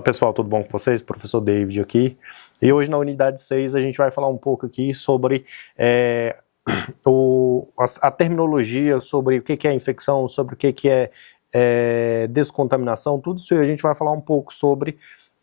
Fala pessoal, tudo bom com vocês? Professor David aqui. E hoje na unidade 6 a gente vai falar um pouco aqui sobre a terminologia, sobre o que é infecção, sobre o que é descontaminação, tudo isso aí a gente vai falar um pouco sobre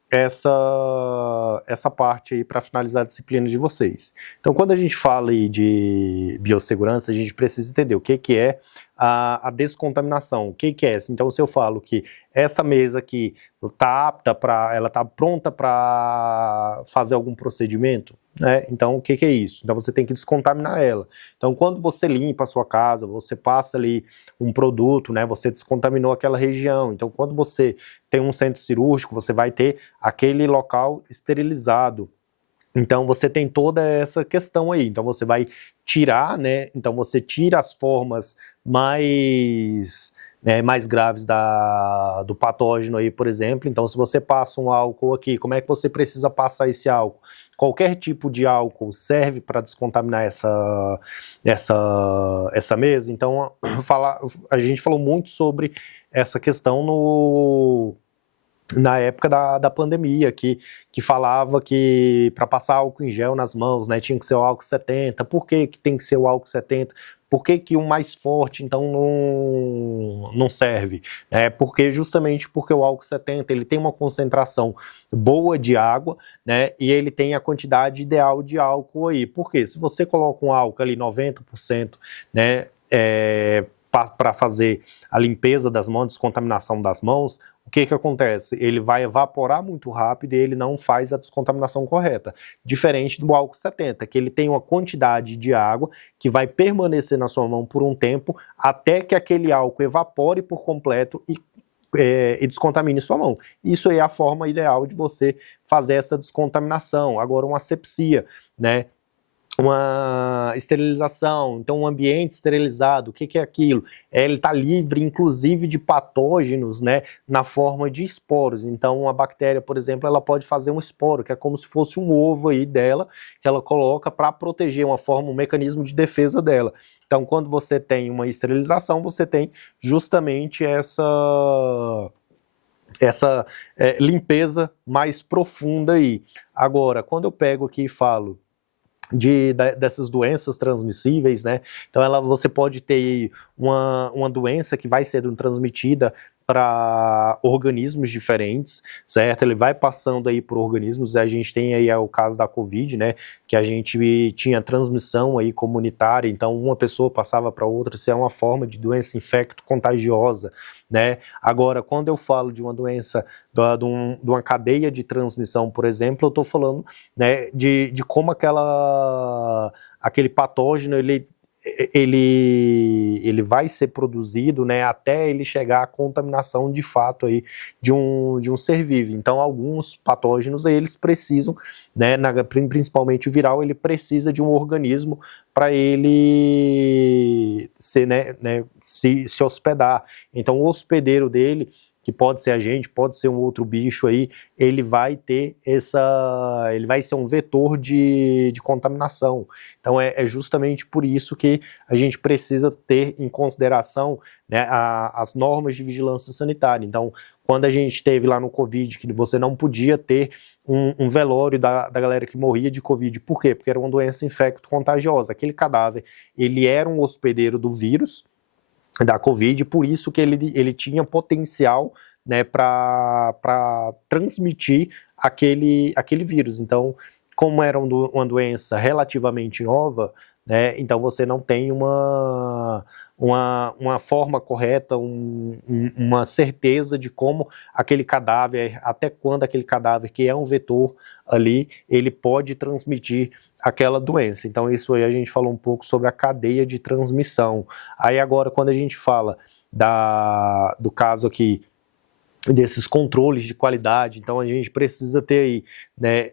essa parte aí para finalizar a disciplina de vocês. Então, quando a gente fala aí de biossegurança, a gente precisa entender o que é a descontaminação, o que é essa. Então, se eu falo que essa mesa aqui está apta ela está pronta para fazer algum procedimento, né? Então, o que é isso? Então, você tem que descontaminar ela. Então, quando você limpa a sua casa, você passa ali um produto, né? Você descontaminou aquela região. Então, quando você tem um centro cirúrgico, você vai ter aquele local esterilizado. Então, você tem toda essa questão aí. Então, você vai tirar, né? Então, você tira as formas mais graves do patógeno aí, por exemplo. Então, se você passa um álcool aqui, como é que você precisa passar esse álcool? Qualquer tipo de álcool serve para descontaminar essa mesa. Então, a gente falou muito sobre essa questão na época da pandemia, que falava que para passar álcool em gel nas mãos, né, tinha que ser o álcool 70. Por que tem que ser o álcool 70? Por que o mais forte, então, não serve? Justamente porque o álcool 70 ele tem uma concentração boa de água, né, e ele tem a quantidade ideal de álcool aí. Por quê? Se você coloca um álcool ali 90%, né, para fazer a limpeza das mãos, descontaminação das mãos, o que acontece? Ele vai evaporar muito rápido e ele não faz a descontaminação correta. Diferente do álcool 70, que ele tem uma quantidade de água que vai permanecer na sua mão por um tempo até que aquele álcool evapore por completo e descontamine sua mão. Isso aí é a forma ideal de você fazer essa descontaminação. Agora, uma asepsia, né? Uma esterilização, então um ambiente esterilizado, o que é aquilo? Ele está livre, inclusive, de patógenos, né, na forma de esporos. Então, uma bactéria, por exemplo, ela pode fazer um esporo, que é como se fosse um ovo aí dela, que ela coloca para proteger um mecanismo de defesa dela. Então, quando você tem uma esterilização, você tem justamente essa limpeza mais profunda aí. Agora, quando eu pego aqui e falo dessas doenças transmissíveis, né? Então você pode ter uma doença que vai sendo transmitida para organismos diferentes, certo? Ele vai passando aí por organismos, a gente tem aí o caso da Covid, né? Que a gente tinha transmissão aí comunitária, então uma pessoa passava para outra, isso é uma forma de doença infecto-contagiosa, né? Agora, quando eu falo de uma doença, de uma cadeia de transmissão, por exemplo, eu estou falando, né, de como aquele patógeno, ele vai ser produzido, né, até ele chegar à contaminação de fato aí de um ser vivo. Então, alguns patógenos eles precisam, né, principalmente o viral, ele precisa de um organismo para ele se hospedar. Então, o hospedeiro dele, que pode ser a gente, pode ser um outro bicho aí, ele vai ser um vetor de contaminação. Então é justamente por isso que a gente precisa ter em consideração, né, as normas de vigilância sanitária. Então, quando a gente teve lá no Covid, que você não podia ter um velório da galera que morria de Covid. Por quê? Porque era uma doença infecto-contagiosa. Aquele cadáver, ele era um hospedeiro do vírus, da Covid, por isso que ele tinha potencial, né, para transmitir aquele vírus. Então, como era uma doença relativamente nova, né, então você não tem uma forma correta, uma certeza de como aquele cadáver, até quando aquele cadáver, que é um vetor ali, ele pode transmitir aquela doença. Então isso aí a gente falou um pouco sobre a cadeia de transmissão. Aí agora, quando a gente fala do caso aqui, desses controles de qualidade, então a gente precisa ter aí, né,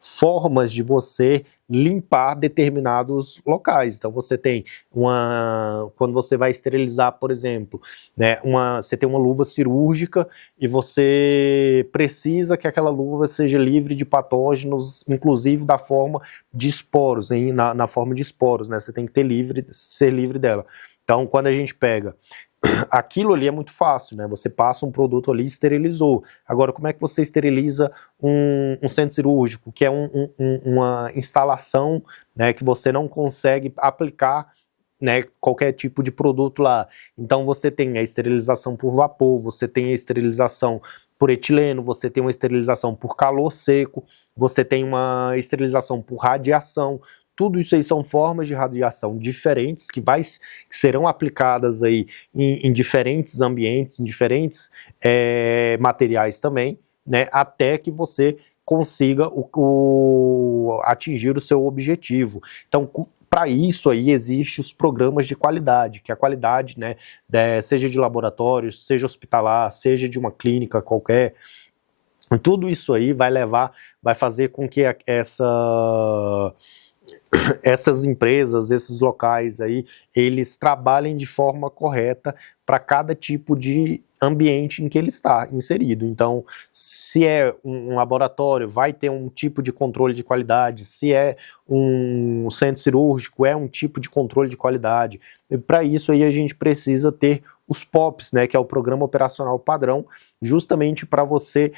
formas de você limpar determinados locais. Então você tem quando você vai esterilizar, por exemplo, né, você tem uma luva cirúrgica e você precisa que aquela luva seja livre de patógenos, inclusive da forma de esporos, na forma de esporos, né? Você tem que ser livre dela. Então, quando a gente pega aquilo ali é muito fácil, né? Você passa um produto ali e esterilizou. Agora, como é que você esteriliza um centro cirúrgico, que é uma instalação, né, que você não consegue aplicar, né, qualquer tipo de produto lá? Então você tem a esterilização por vapor, você tem a esterilização por etileno, você tem uma esterilização por calor seco, você tem uma esterilização por radiação. Tudo isso aí são formas de radiação diferentes que serão aplicadas aí em diferentes ambientes, em diferentes materiais também, né, até que você consiga atingir o seu objetivo. Então, para isso aí existem os programas de qualidade, que a qualidade, né, seja de laboratório, seja hospitalar, seja de uma clínica qualquer, tudo isso aí vai fazer com que essas empresas, esses locais aí, eles trabalhem de forma correta para cada tipo de ambiente em que ele está inserido. Então, se é um laboratório, vai ter um tipo de controle de qualidade, se é um centro cirúrgico, é um tipo de controle de qualidade. E para isso aí a gente precisa ter os POPs, né, que é o Programa Operacional Padrão, justamente para você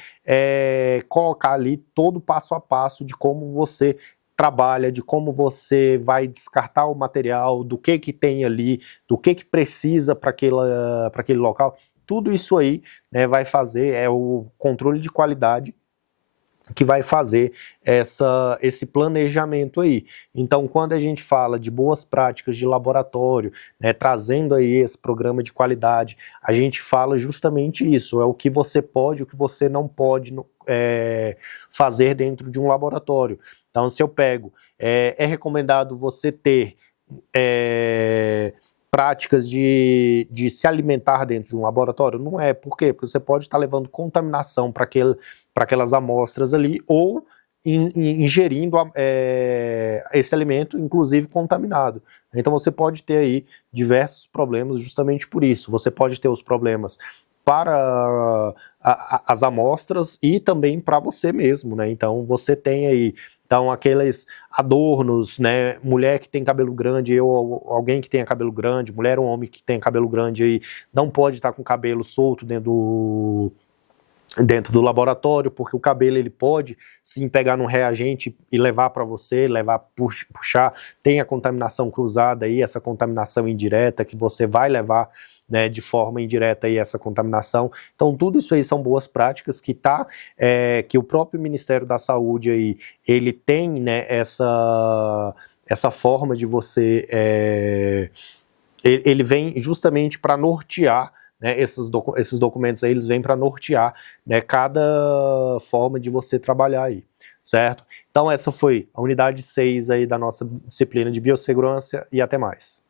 colocar ali todo o passo a passo de como você trabalha, de como você vai descartar o material, do que tem ali, do que precisa para aquele local. Tudo isso aí, né, vai fazer, o controle de qualidade que vai fazer esse planejamento aí. Então, quando a gente fala de boas práticas de laboratório, né, trazendo aí esse programa de qualidade, a gente fala justamente isso, é o que você pode, o que você não pode fazer dentro de um laboratório. Então, se eu pego, é recomendado você ter práticas de se alimentar dentro de um laboratório? Não é. Por quê? Porque você pode estar levando contaminação para aquelas amostras ali, ou ingerindo esse alimento, inclusive contaminado. Então você pode ter aí diversos problemas justamente por isso. Você pode ter os problemas para as amostras e também para você mesmo, né? Então você tem aí aqueles adornos, né? Mulher que tem cabelo grande, ou alguém que tenha cabelo grande, mulher ou homem que tenha cabelo grande aí, não pode estar com cabelo solto dentro do laboratório, porque o cabelo ele pode sim pegar num reagente e levar para você, puxar, tem a contaminação cruzada aí, essa contaminação indireta que você vai levar, né, de forma indireta aí essa contaminação. Então tudo isso aí são boas práticas que o próprio Ministério da Saúde aí, ele tem, né, essa forma de você, ele vem justamente para nortear, né, esses documentos aí, eles vêm para nortear, né, cada forma de você trabalhar aí, certo? Então essa foi a unidade 6 aí da nossa disciplina de biossegurança, e até mais.